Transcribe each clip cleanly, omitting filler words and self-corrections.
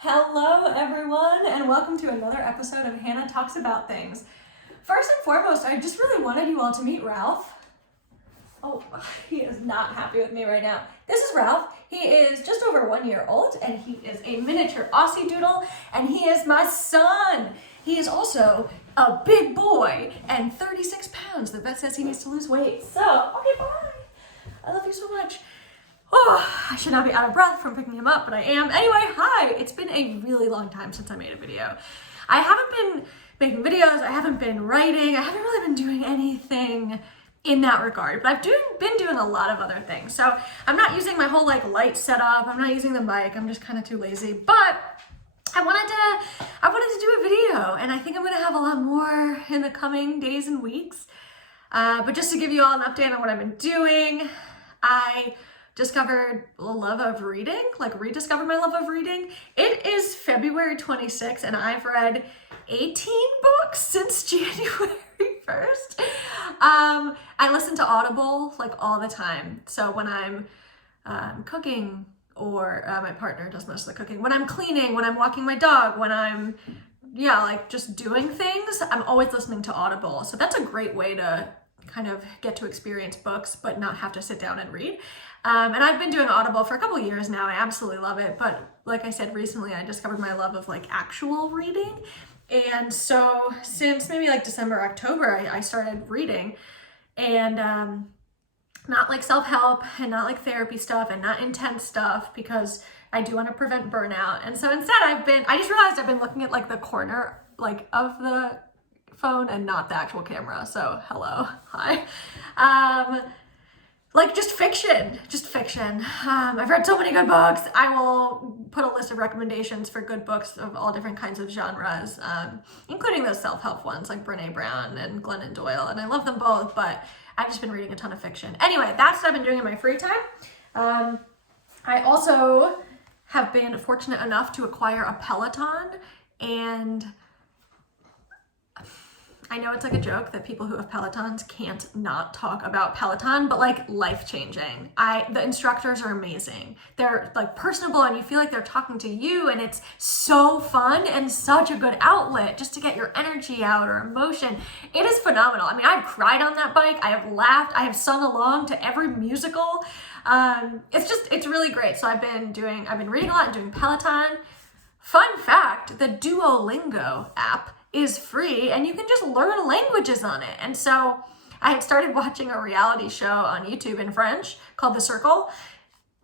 Hello everyone, and welcome to another episode of Hannah Talks About Things. First and foremost, I just really wanted you all to meet Ralph. Oh, he is not happy with me right now. This is Ralph. He is just over 1 year old, and he is a miniature Aussie Doodle, and he is my son. He is also a big boy and 36 pounds. The vet says he needs to lose weight. So, okay, bye. I love you so much. Oh, I should not be out of breath from picking him up, but I am. Anyway, hi. It's been a really long time since I made a video. I haven't been making videos. I haven't been writing. I haven't really been doing anything in that regard, but I've been doing a lot of other things. So I'm not using my whole light setup. I'm not using the mic. I'm just kind of too lazy, but I wanted to do a video, and I think I'm going to have a lot more in the coming days and weeks. But just to give you all an update on what I've been doing, I discovered a love of reading, rediscovered my love of reading. It is February 26th, and I've read 18 books since January 1st. I listen to Audible all the time. So when I'm cooking, or my partner does most of the cooking, when I'm cleaning, when I'm walking my dog, when I'm just doing things, I'm always listening to Audible. So that's a great way to kind of get to experience books but not have to sit down and read. And I've been doing Audible for a couple years now. I absolutely love it. But like I said, recently I discovered my love of actual reading. And so since maybe December, October, I started reading, and not self-help and not therapy stuff and not intense stuff, because I do want to prevent burnout. And so instead I just realized I've been looking at the corner of the phone and not the actual camera. So hello, hi. Just fiction. I've read so many good books. I will put a list of recommendations for good books of all different kinds of genres, including those self-help ones like Brene and Glennon Doyle, and I love them both, but I've just been reading a ton of fiction. Anyway, that's what I've been doing in my free time. I also have been fortunate enough to acquire a Peloton, and I know it's a joke that people who have Pelotons can't not talk about Peloton, but life-changing. The instructors are amazing. They're personable, and you feel like they're talking to you, and it's so fun and such a good outlet just to get your energy out or emotion. It is phenomenal. I mean, I've cried on that bike. I have laughed. I have sung along to every musical. It's really great. So I've been reading a lot and doing Peloton. Fun fact, the Duolingo app is free, and you can just learn languages on it. And so I had started watching a reality show on YouTube in French called The Circle.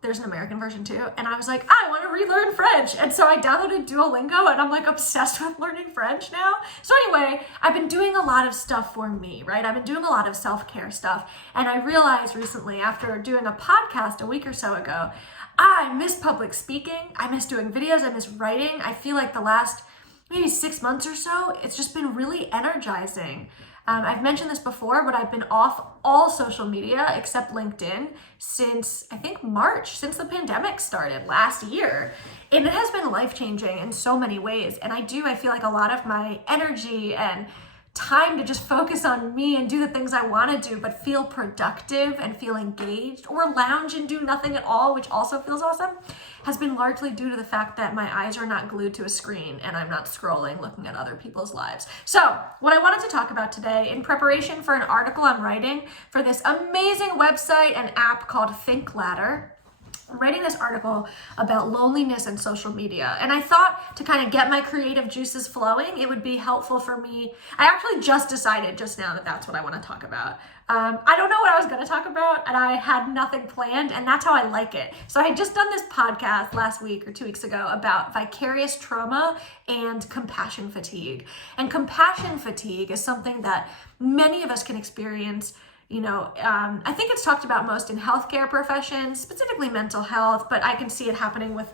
There's an American version too. And I was like, I want to relearn French. And so I downloaded Duolingo, and I'm obsessed with learning French now. So anyway, I've been doing a lot of stuff for me, right? I've been doing a lot of self-care stuff. And I realized recently, after doing a podcast a week or so ago, I miss public speaking. I miss doing videos. I miss writing. I feel like the last maybe 6 months or so, it's just been really energizing. I've mentioned this before, but I've been off all social media except LinkedIn since, I think, March, since the pandemic started last year. And it has been life-changing in so many ways. And I feel like a lot of my energy and time to just focus on me and do the things I want to do, but feel productive and feel engaged, or lounge and do nothing at all, which also feels awesome, has been largely due to the fact that my eyes are not glued to a screen and I'm not scrolling looking at other people's lives. So what I wanted to talk about today, in preparation for an article I'm writing for this amazing website and app called Think Ladder, I'm writing this article about loneliness and social media. And I thought, to kind of get my creative juices flowing, it would be helpful for me. I actually just decided just now that that's what I want to talk about. I don't know what I was going to talk about, and I had nothing planned, and that's how I like it. So I had just done this podcast last week or 2 weeks ago about vicarious trauma and compassion fatigue. And compassion fatigue is something that many of us can experience. I think it's talked about most in healthcare professions, specifically mental health, but I can see it happening with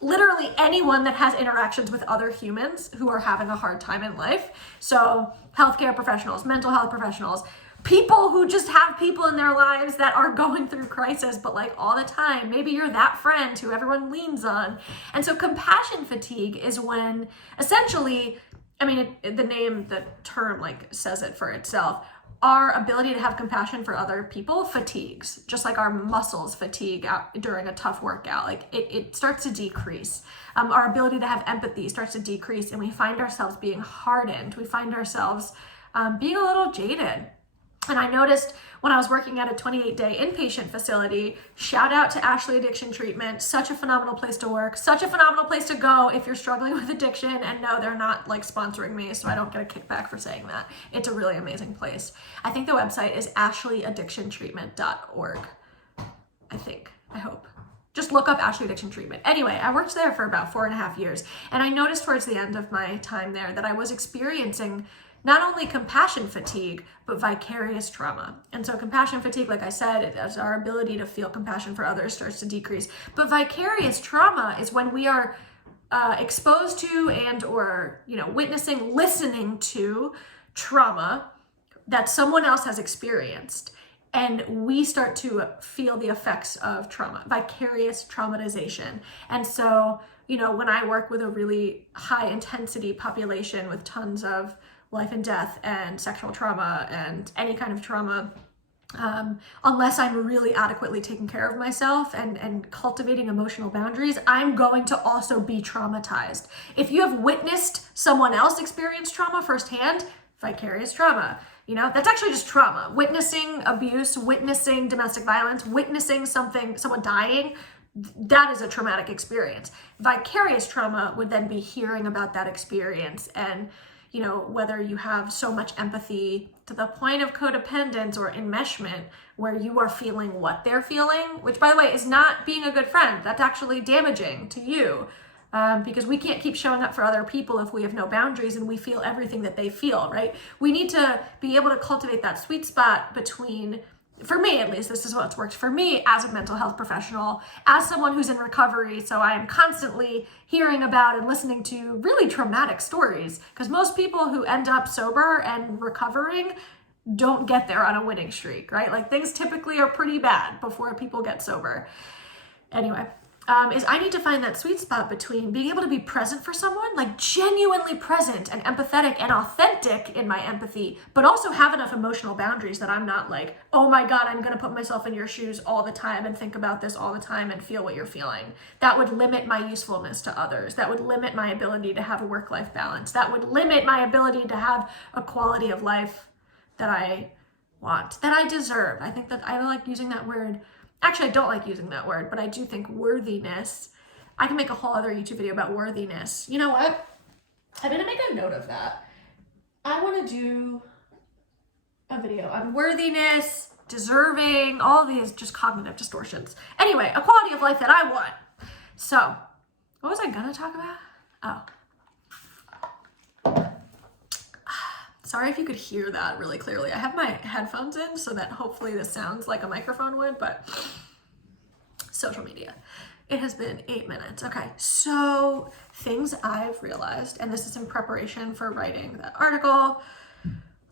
literally anyone that has interactions with other humans who are having a hard time in life. So healthcare professionals, mental health professionals, people who just have people in their lives that are going through crisis, but all the time. Maybe you're that friend who everyone leans on. And so compassion fatigue is when essentially, the term says it for itself. our ability to have compassion for other people fatigues, just like our muscles fatigue out during a tough workout. Like it starts to decrease. Our ability to have empathy starts to decrease, and we find ourselves being hardened. We find ourselves being a little jaded. And I noticed when I was working at a 28-day inpatient facility, shout out to Ashley Addiction Treatment, such a phenomenal place to work, such a phenomenal place to go if you're struggling with addiction. And no, they're not like sponsoring me, so I don't get a kickback for saying that. It's a really amazing place. I think the website is ashleyaddictiontreatment.org. I hope. Just look up Ashley Addiction Treatment. Anyway, I worked there for about 4.5 years, and I noticed towards the end of my time there that I was experiencing not only compassion fatigue, but vicarious trauma. And so compassion fatigue, like I said, as our ability to feel compassion for others starts to decrease. But vicarious trauma is when we are exposed to and or witnessing, listening to trauma that someone else has experienced. And we start to feel the effects of trauma, vicarious traumatization. And so, when I work with a really high intensity population with tons of life and death and sexual trauma and any kind of trauma, unless I'm really adequately taking care of myself and cultivating emotional boundaries, I'm going to also be traumatized. If you have witnessed someone else experience trauma firsthand, vicarious trauma. That's actually just trauma. Witnessing abuse, witnessing domestic violence, witnessing someone dying, that is a traumatic experience. Vicarious trauma would then be hearing about that experience and whether you have so much empathy to the point of codependence or enmeshment where you are feeling what they're feeling, which by the way is not being a good friend. That's actually damaging to you because we can't keep showing up for other people if we have no boundaries and we feel everything that they feel, right? We need to be able to cultivate that sweet spot between, for me at least, this is what's worked for me as a mental health professional, as someone who's in recovery. So I am constantly hearing about and listening to really traumatic stories because most people who end up sober and recovering don't get there on a winning streak, right? Like things typically are pretty bad before people get sober. Anyway, is I need to find that sweet spot between being able to be present for someone, like genuinely present and empathetic and authentic in my empathy, but also have enough emotional boundaries that I'm not like, oh my God, I'm going to put myself in your shoes all the time and think about this all the time and feel what you're feeling. That would limit my usefulness to others. That would limit my ability to have a work-life balance. That would limit my ability to have a quality of life that I want, that I deserve. I think that I like using that word. Actually, I don't like using that word, but I do think worthiness. I can make a whole other YouTube video about worthiness. You know what? I'm going to make a note of that. I want to do a video on worthiness, deserving, all these just cognitive distortions. Anyway, a quality of life that I want. So, what was I going to talk about? Oh. Sorry if you could hear that really clearly. I have my headphones in so that hopefully this sounds like a microphone would, but social media. It has been 8 minutes. Okay, so things I've realized, and this is in preparation for writing that article.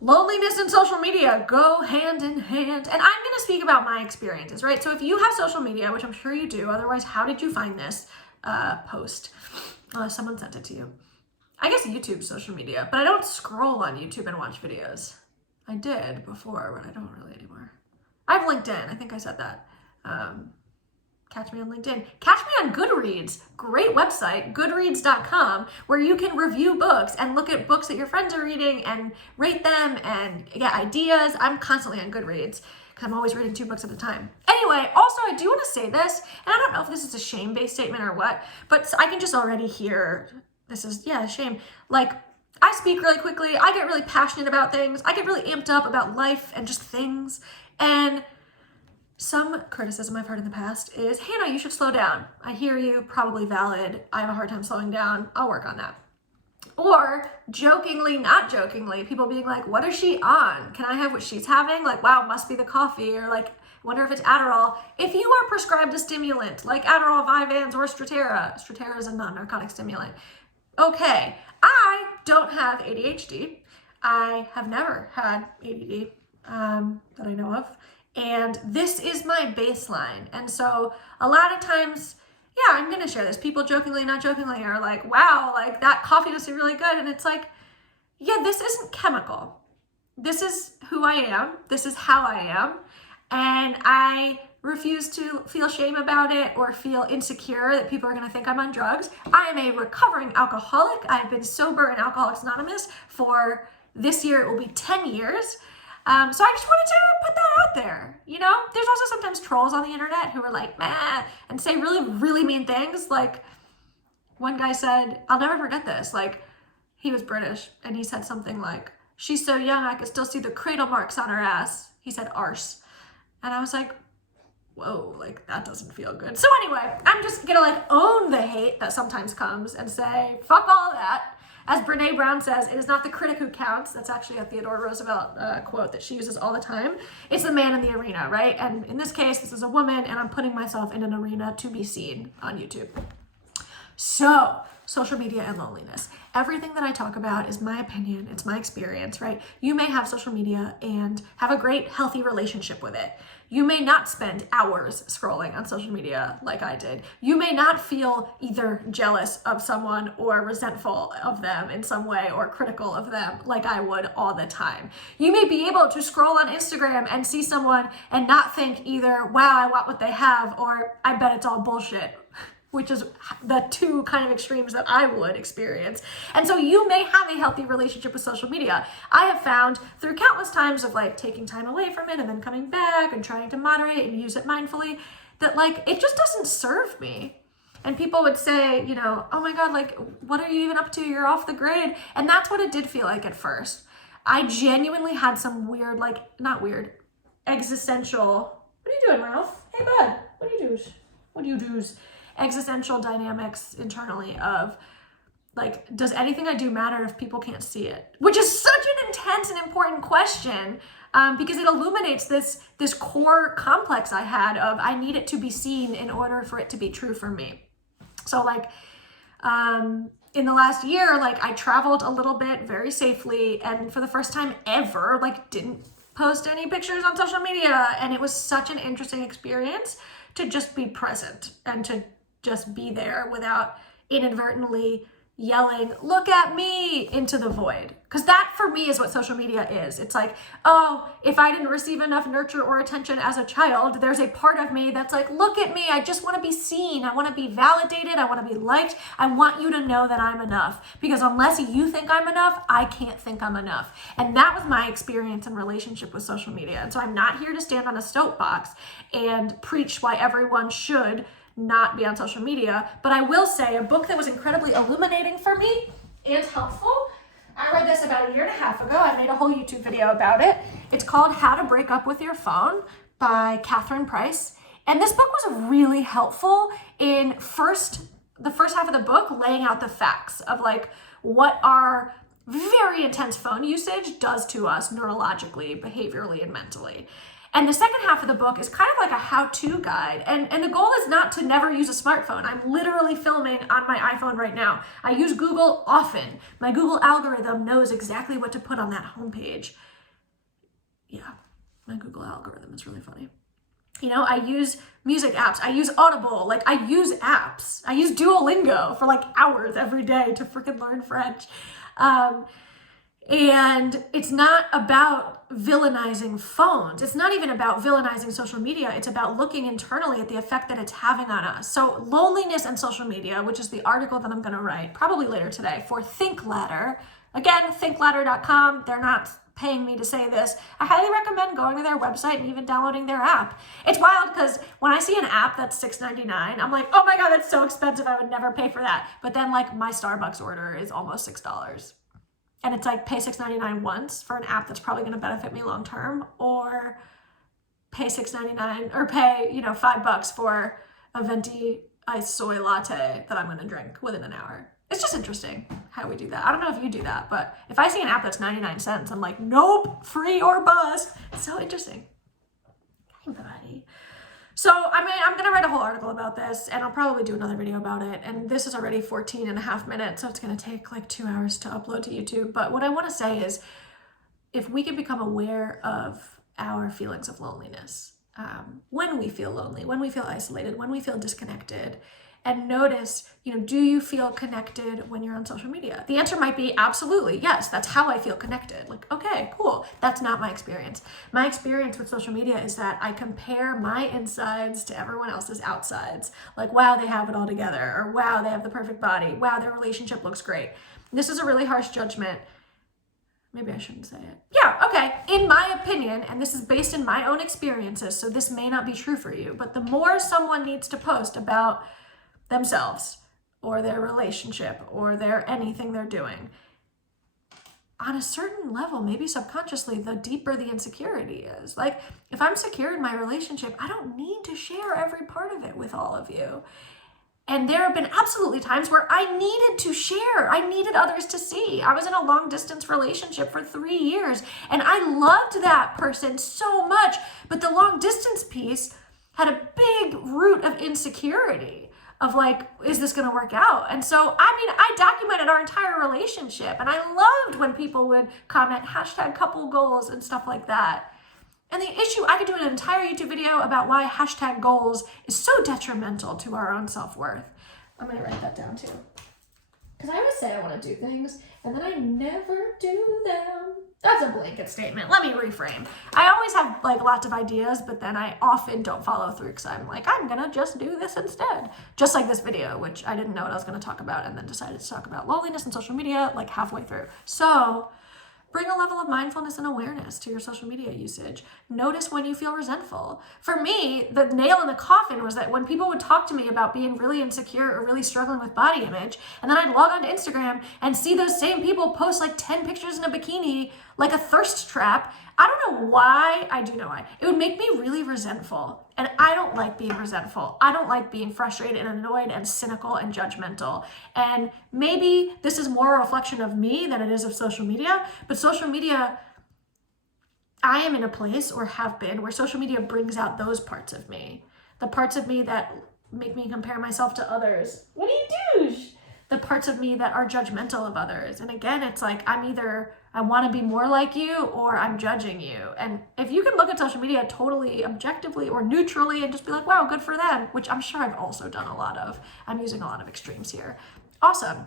Loneliness and social media go hand in hand. And I'm going to speak about my experiences, right? So if you have social media, which I'm sure you do, otherwise, how did you find this post? Someone sent it to you. I guess YouTube's social media, but I don't scroll on YouTube and watch videos. I did before, but I don't really anymore. I have LinkedIn. I think I said that. Catch me on LinkedIn. Catch me on Goodreads. Great website, goodreads.com, where you can review books and look at books that your friends are reading and rate them and get ideas. I'm constantly on Goodreads because I'm always reading 2 books at a time. Anyway, also, I do want to say this, and I don't know if this is a shame-based statement or what, but I can just already hear... This is, shame. Like, I speak really quickly. I get really passionate about things. I get really amped up about life and just things. And some criticism I've heard in the past is, Hannah, you should slow down. I hear you, probably valid. I have a hard time slowing down. I'll work on that. Or jokingly, not jokingly, people being like, what is she on? Can I have what she's having? Like, wow, must be the coffee. Or like, wonder if it's Adderall. If you are prescribed a stimulant like Adderall, Vyvanse, or Strattera is a non-narcotic stimulant. Okay, I don't have ADHD. I have never had ADD that I know of. And this is my baseline. And so a lot of times, I'm going to share this. People jokingly, not jokingly are like, wow, like that coffee must be really good. And it's like, this isn't chemical. this is who I am. This is how I am. And I refuse to feel shame about it or feel insecure that people are going to think I'm on drugs. I am a recovering alcoholic. I've been sober in Alcoholics Anonymous for this year. It will be 10 years. So I just wanted to put that out there. You know, there's also sometimes trolls on the internet who are like, meh, and say really, really mean things. Like one guy said, I'll never forget this. Like he was British and he said something like, she's so young, I could still see the cradle marks on her ass. He said arse. And I was like, whoa, like that doesn't feel good. So anyway, I'm just gonna like own the hate that sometimes comes and say, fuck all that. As Brene Brown says, it is not the critic who counts. That's actually a Theodore Roosevelt quote that she uses all the time. It's the man in the arena, right? And in this case, this is a woman and I'm putting myself in an arena to be seen on YouTube. So, social media and loneliness. Everything that I talk about is my opinion, it's my experience, right? You may have social media and have a great, healthy relationship with it. You may not spend hours scrolling on social media like I did. You may not feel either jealous of someone or resentful of them in some way or critical of them like I would all the time. You may be able to scroll on Instagram and see someone and not think either, wow, I want what they have, or I bet it's all bullshit, which is the two kind of extremes that I would experience. And so you may have a healthy relationship with social media. I have found through countless times of like taking time away from it and then coming back and trying to moderate and use it mindfully, that like it just doesn't serve me. And people would say, you know, oh my God, like what are you even up to? You're off the grid. And that's what it did feel like at first. I genuinely had some weird, like not weird, existential, what are you doing, Ralph? Hey bud, what do you do? What do you do? Existential dynamics internally of like, does anything I do matter if people can't see it? Which is such an intense and important question because it illuminates this core complex I had of I need it to be seen in order for it to be true for me. So like in the last year, like I traveled a little bit very safely and for the first time ever, like didn't post any pictures on social media. And it was such an interesting experience to just be present and to just be there without inadvertently yelling, look at me, into the void. Because that for me is what social media is. It's like, oh, if I didn't receive enough nurture or attention as a child, there's a part of me that's like, look at me, I just want to be seen. I want to be validated. I want to be liked. I want you to know that I'm enough. Because unless you think I'm enough, I can't think I'm enough. And that was my experience and relationship with social media. And so I'm not here to stand on a soapbox and preach why everyone should not be on social media, but I will say a book that was incredibly illuminating for me and helpful. I read this about 1.5 years ago. I made a whole YouTube video about it. It's called How to Break Up with Your Phone by Catherine Price. And this book was really helpful in the first half of the book, laying out the facts of like what our very intense phone usage does to us neurologically, behaviorally, and mentally. And the second half of the book is kind of like a how-to guide. And the goal is not to never use a smartphone. I'm literally filming on my iPhone right now. I use Google often. My Google algorithm knows exactly what to put on that homepage. Yeah, my Google algorithm is really funny. You know, I use music apps. I use Audible. Like, I use apps. I use Duolingo for like hours every day to freaking learn French. And it's not about villainizing phones. It's not even about villainizing social media. It's about looking internally at the effect that it's having on us. So loneliness and social media, which is the article that I'm going to write probably later today for ThinkLadder. Again, thinkladder.com. They're not paying me to say this. I highly recommend going to their website and even downloading their app. It's wild because when I see an app that's $6.99, I'm like, oh my God, that's so expensive. I would never pay for that. But then like my Starbucks order is almost $6. And it's like pay $6.99 once for an app that's probably going to benefit me long term, or pay $6.99 or pay, $5 for a venti iced soy latte that I'm going to drink within an hour. It's just interesting how we do that. I don't know if you do that, but if I see an app that's 99 cents, I'm like, nope, free or bust. It's so interesting. Hey, buddy. So, I'm going to write a whole article about this, and I'll probably do another video about it. And this is already 14 and a half minutes, so it's going to take like 2 hours to upload to YouTube. But what I want to say is, if we can become aware of our feelings of loneliness, when we feel lonely, when we feel isolated, when we feel disconnected, and notice, do you feel connected when you're on social media? The answer might be absolutely, yes, that's how I feel connected. Like, okay, cool. That's not my experience. My experience with social media is that I compare my insides to everyone else's outsides. Like, wow, they have it all together, or wow, they have the perfect body. Wow, their relationship looks great. This is a really harsh judgment. Maybe I shouldn't say it. Yeah, okay. In my opinion, and this is based in my own experiences, so this may not be true for you, but the more someone needs to post about themselves or their relationship or their anything they're doing, on a certain level, maybe subconsciously, the deeper the insecurity is. Like, if I'm secure in my relationship, I don't need to share every part of it with all of you. And there have been absolutely times where I needed to share. I needed others to see. I was in a long distance relationship for 3 years and I loved that person so much. But the long distance piece had a big root of insecurity of like, is this going to work out? And so, I documented our entire relationship and I loved when people would comment #couple goals and stuff like that. And the issue, I could do an entire YouTube video about why #goals is so detrimental to our own self-worth. I'm going to write that down too. Because I always say I want to do things, and then I never do them. That's a blanket statement. Let me reframe. I always have like lots of ideas, but then I often don't follow through because I'm like, I'm going to just do this instead. Just like this video, which I didn't know what I was going to talk about, and then decided to talk about loneliness and social media like halfway through. So bring a level of mindfulness and awareness to your social media usage. Notice when you feel resentful. For me, the nail in the coffin was that when people would talk to me about being really insecure or really struggling with body image, and then I'd log onto Instagram and see those same people post like 10 pictures in a bikini, like a thirst trap. I don't know why. I do know why. It would make me really resentful. And I don't like being resentful. I don't like being frustrated and annoyed and cynical and judgmental. And maybe this is more a reflection of me than it is of social media, but social media, I am in a place, or have been, where social media brings out those parts of me. The parts of me that make me compare myself to others. What do you do? The parts of me that are judgmental of others. And again, it's like, I want to be more like you, or I'm judging you. And if you can look at social media totally objectively or neutrally and just be like, wow, good for them, which I'm sure I've also done a lot of. I'm using a lot of extremes here. Awesome.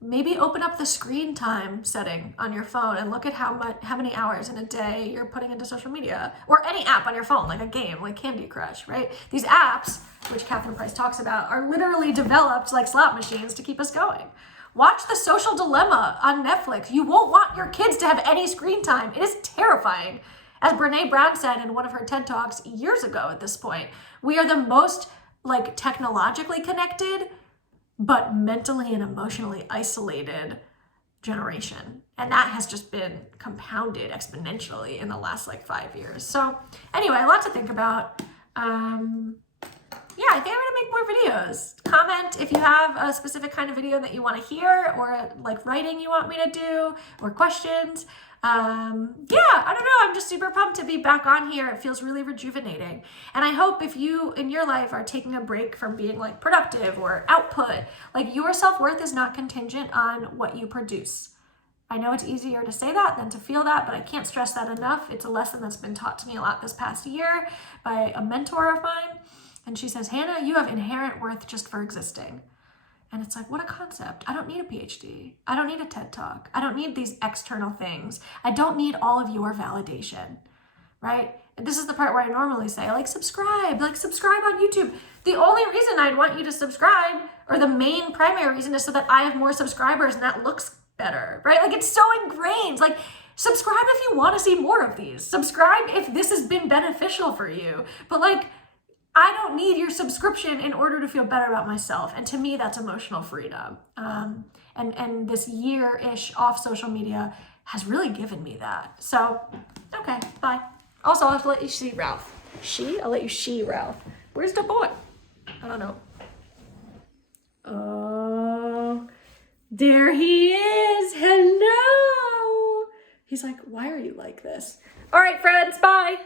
Maybe open up the screen time setting on your phone and look at how many hours in a day you're putting into social media, or any app on your phone, like a game, like Candy Crush, right? These apps, which Catherine Price talks about, are literally developed like slot machines to keep us going. Watch The Social Dilemma on Netflix. You won't want your kids to have any screen time. It is terrifying. As Brene Brown said in one of her TED Talks years ago at this point, we are the most like technologically connected, but mentally and emotionally isolated generation. And that has just been compounded exponentially in the last like 5 years. So anyway, a lot to think about. Yeah, I think I'm gonna make more videos. Comment if you have a specific kind of video that you want to hear, or like writing you want me to do, or questions. Yeah, I don't know. I'm just super pumped to be back on here. It feels really rejuvenating. And I hope if you in your life are taking a break from being like productive or output, like your self-worth is not contingent on what you produce. I know it's easier to say that than to feel that, but I can't stress that enough. It's a lesson that's been taught to me a lot this past year by a mentor of mine. And she says, Hannah, you have inherent worth just for existing. And it's like, what a concept. I don't need a PhD. I don't need a TED Talk. I don't need these external things. I don't need all of your validation, right? And this is the part where I normally say, subscribe on YouTube. The only reason I'd want you to subscribe, or the main primary reason, is so that I have more subscribers and that looks better, right? Like, it's so ingrained. Like, subscribe if you want to see more of these. Subscribe if this has been beneficial for you. But like, I don't need your subscription in order to feel better about myself. And to me, that's emotional freedom. And this year-ish off social media has really given me that. So, okay, bye. Also, I'll have to let you see Ralph. I'll let you see Ralph. Where's the boy? I don't know. Oh, there he is. Hello. He's like, why are you like this? All right, friends, bye.